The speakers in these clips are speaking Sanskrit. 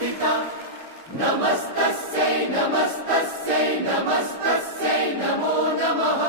स्थिता नमस्तस्यै नमस्तस्यै नमस्तस्यै नमो नमः।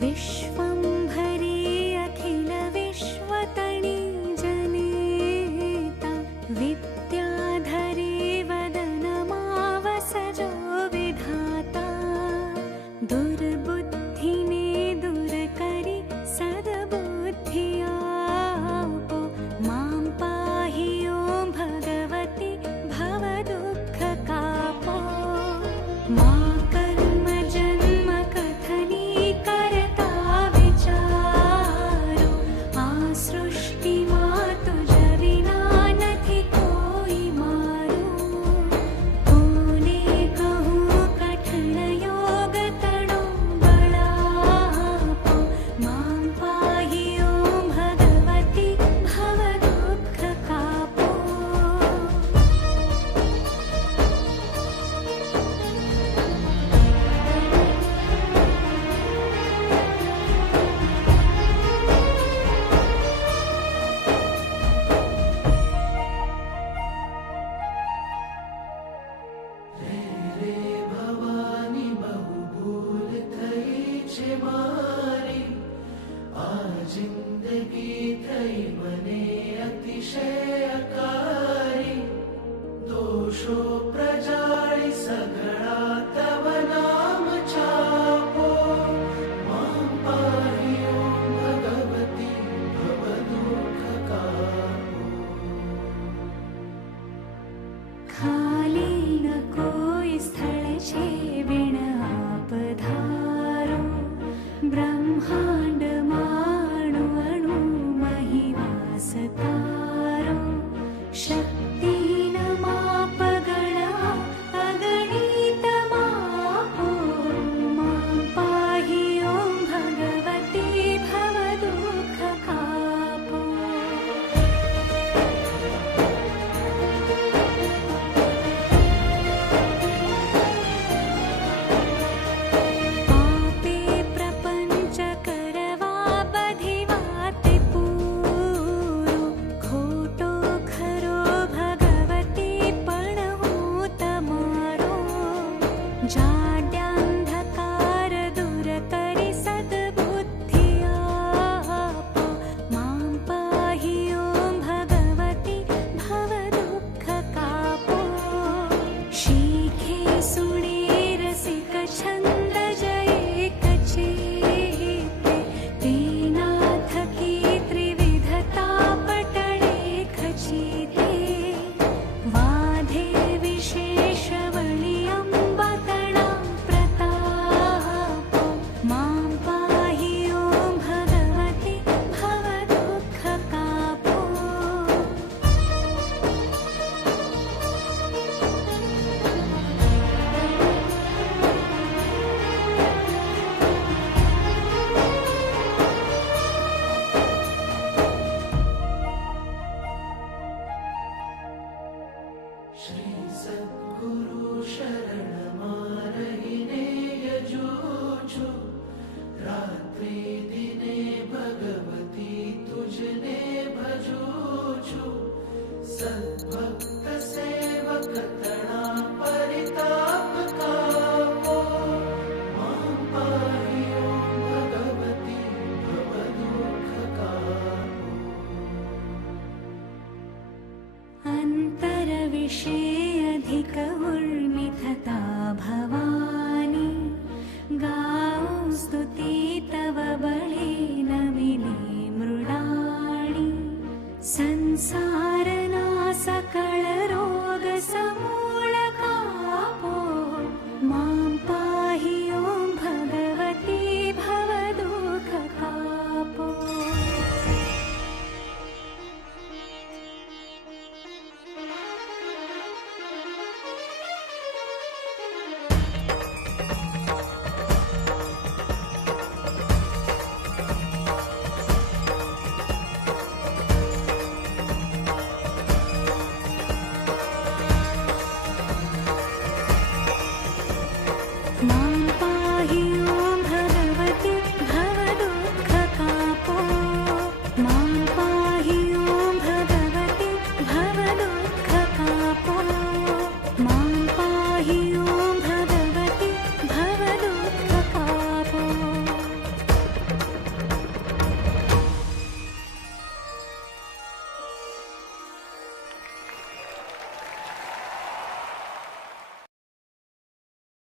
विश्वंभरी अखिल विश्वतनी जनिता विद्याधरी वदनमावसजो विधाता दुर्बुद्धिने दूरकरि सद्बुद्धियापो मां पाहि ॐ भगवति भवदुःखकापो मा कर्म जन्म कथनी सृष्टि मातु जविना नथी कोई मारू कोने कहूँ कठिन योग तणो बड़ापो मां पाहि ॐ भगवति भव दुःख कापो। जिंदगी थई मने अतिशयकारी दोषो प्रजाळी सगळा तव नाम चापो मां पाहि ॐ भगवती भव दुःख कापो। खाली न कोई स्थल छे बिन आप धारो ब्रह्मांड माणु अणु मही वास तारो वर्षे अधिक उर्मिथता भवानी गाओ स्तुति तव बले नमिने मृडाणि संसार